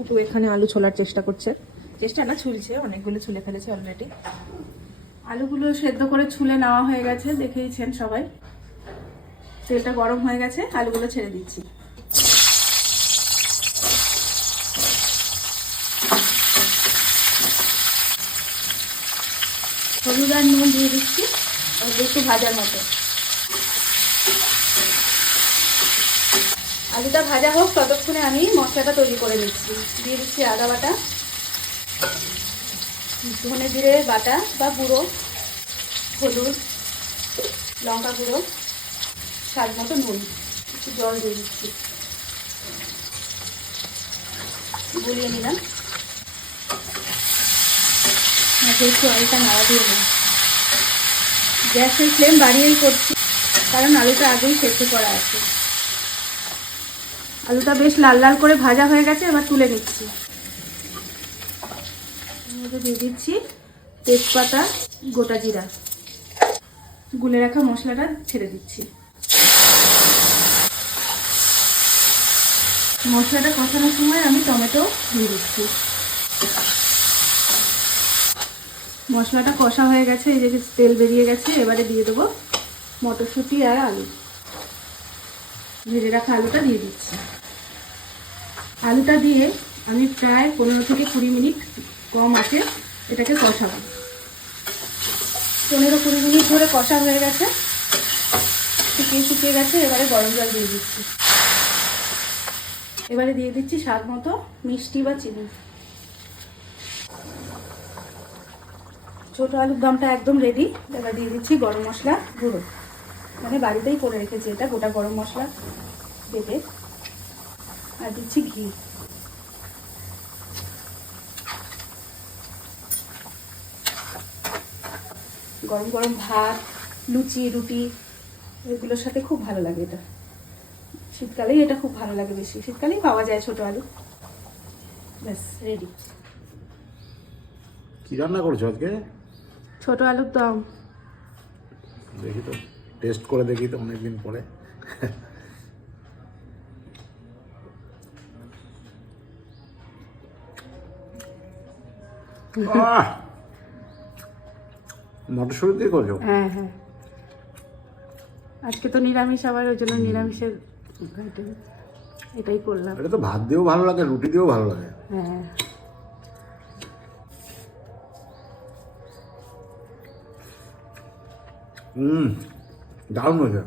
পুটু এখানে আলু ছোলার চেষ্টা করছে, চেষ্টা না ছুলছে, অনেকগুলো ছুলে ফেলেছে অলরেডি। আলুগুলো সেদ্ধ করে ছুলে নেওয়া হয়ে গেছে, দেখেইছেন সবাই। তেলটা গরম হয়ে গেছে, আলুগুলো ছেড়ে দিচ্ছি। হলুদ আর নুন দিয়ে দিচ্ছি একটু ভাজার মতো। আলুটা ভাজা হোক ততক্ষণে আমি মশলাটা তৈরি করে নিচ্ছি। দিয়ে দিচ্ছি আদা বাটা, ধনে জিরে বাটা বা গুঁড়ো, হলুদ, লঙ্কা গুঁড়ো, স্বাদ মতো নুন, একটু জল দিয়ে দিচ্ছি, গুলিয়ে নিলাম। একটু আলুটা নাড়া দিয়ে নিই। গ্যাসের ফ্লেম বাড়িয়েই করছি, কারণ আলুটা আগেই সেদ্ধ করা আছে। আলুটা বেশ লাল লাল করে ভাজা হয়ে গেছে, এবার তুলে নিচ্ছি। দিয়ে দিচ্ছি তেজপাতা, গোটা জিরা, গুলে রাখা মশলাটা ছেড়ে দিচ্ছি। মশলাটা কষানোর সময় আমি টমেটো দিয়ে দিচ্ছি। মশলাটা কষা হয়ে গেছে, এই যে তেল বেরিয়ে গেছে। এবারে দিয়ে দেবো মটরশুঁটি আর আলু, ভেজে রাখা আলুটা দিয়ে দিচ্ছি। আলুটা দিয়ে আমি প্রায় 15 থেকে 20 মিনিট কম আছে এটাকে কষাবো। 15-20 মিনিট ধরে কষা হয়ে গেছে, শুকিয়ে গেছে। এবারে গরম জল দিয়ে দিচ্ছি। এবারে দিয়ে দিচ্ছি স্বাদ মতো মিষ্টি বা চিনি। ছোট আলুর দমটা একদম রেডি। এবার দিয়ে দিচ্ছি গরম মশলা গুঁড়ো, মানে বাড়িতেই করে রেখেছি এটা, গোটা গরম মশলা বেটে। আর দিচ্ছি ঘি। গরম গরম ভাত, লুচি, রুটি এগুলোর সাথে খুব ভালো লাগে এটা। শীতকালেই এটা খুব ভালো লাগে, বেশি শীতকালেই পাওয়া যায় ছোট আলু। ব্যাস রেডি। কি রান্না করছো আজকে? ছোট আলুর দম। দেখি তো, টেস্ট করে দেখি তো অনেকদিন পরে। মটরশুঁটি দিয়ে করছো? হ্যাঁ হ্যাঁ, আজকে তো নিরামিষ, আবার ওই জন্য নিরামিষের এটাই করলাম। এটা তো ভাত দিয়েও ভালো লাগে, রুটি দিয়েও ভালো লাগে। হ্যাঁ, দারুণ হয়েছে।